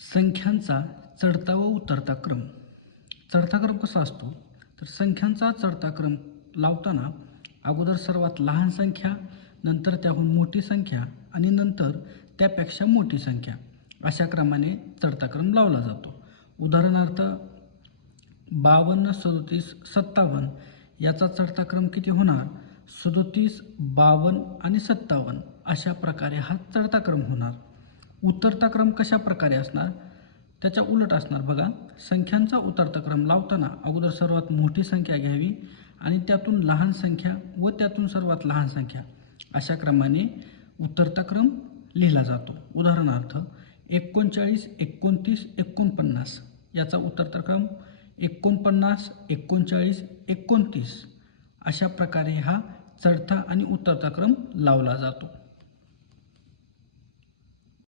संख्यांचा चढता व उतरता क्रम. चढता क्रम कसा असतो तर संख्यांचा चढता क्रम लावताना अगोदर सर्वात लहान संख्या, नंतर त्याहून मोठी संख्या आणि नंतर त्यापेक्षा मोठी संख्या अशा क्रमाने चढता क्रम लावला जातो. उदाहरणार्थ 52, 37, 57 याचा चढता क्रम किती होणार? 37, 52 आणि 57 अशा प्रकारे हा चढता क्रम होणार. उतरता क्रम कशा प्रकारे असणार? त्याच्या उलट असणार. बघा, संख्यांचा उतरता क्रम लावताना अगोदर सर्वात मोठी संख्या घ्यावी आणि त्यातून लहान संख्या व त्यातून सर्वात लहान संख्या अशा क्रमाने उतरता क्रम लिहिला जातो. उदाहरणार्थ 39, 29, 49 याचा उतरता क्रम 49, 39, 29 अशा प्रकारे हा चढता आणि उतरता क्रम लावला जातो.